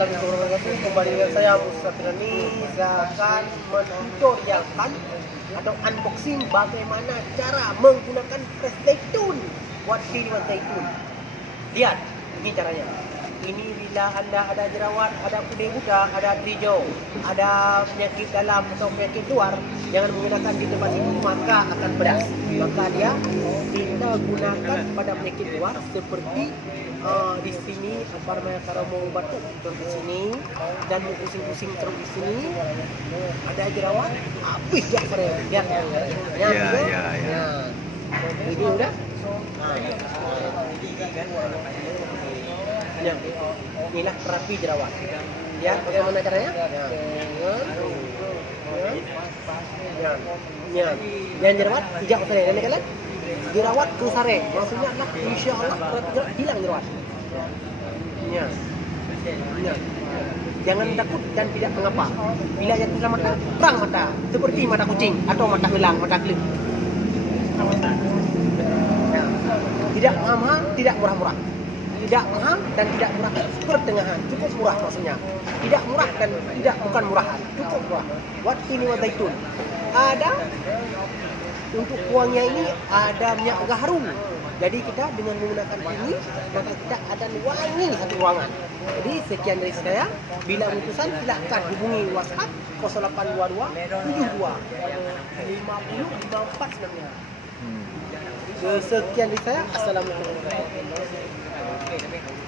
Assalamualaikum warahmatullahi wabarakatuh. Kembali dengan saya Musa Tirani. Saya akan mentutorialkan atau unboxing bagaimana cara menggunakan fresh zaitun buat kiriman zaitun. Lihat, ini caranya. Ini bila anda ada jerawat, ada puding muda, ada hijau, ada penyakit dalam atau penyakit luar, jangan menggunakan di tempat itu, maka akan pedas. Maka dia kita gunakan pada penyakit luar seperti di sini apa namanya, kalau mau batuk terus di sini dan mau pusing-pusing terus di sini, ada jerawat, habis dia keren. Lihat ya. Ini udah. Ya, inilah terapi jerawat. Ya, bagaimana caranya? Yang jerawat tidak usah ini kan? Jerawat kusare, maksudnya adalah insya Allah hilang jerawat. Ya. Jangan takut dan tidak mengapa. Bila yang terang mata, seperti mata kucing atau mata elang, mata kelip. Ya. Tidak mahal, tidak murah-murah. Tidak mahal dan tidak murah, pertengahan, cukup murah maksudnya. Tidak murah dan bukan murahan, cukup murah. Buat ini zaitun. Ada untuk uangnya ini ada minyak gaharu. Jadi kita dengan menggunakan ini maka kita akan wangi satu ruangan. Jadi sekian dari saya. Bila utusan silakan hubungi WhatsApp 0822 72 50 54 sebenarnya. Sekian dari saya. Assalamualaikum warahmatullahi wabarakatuh.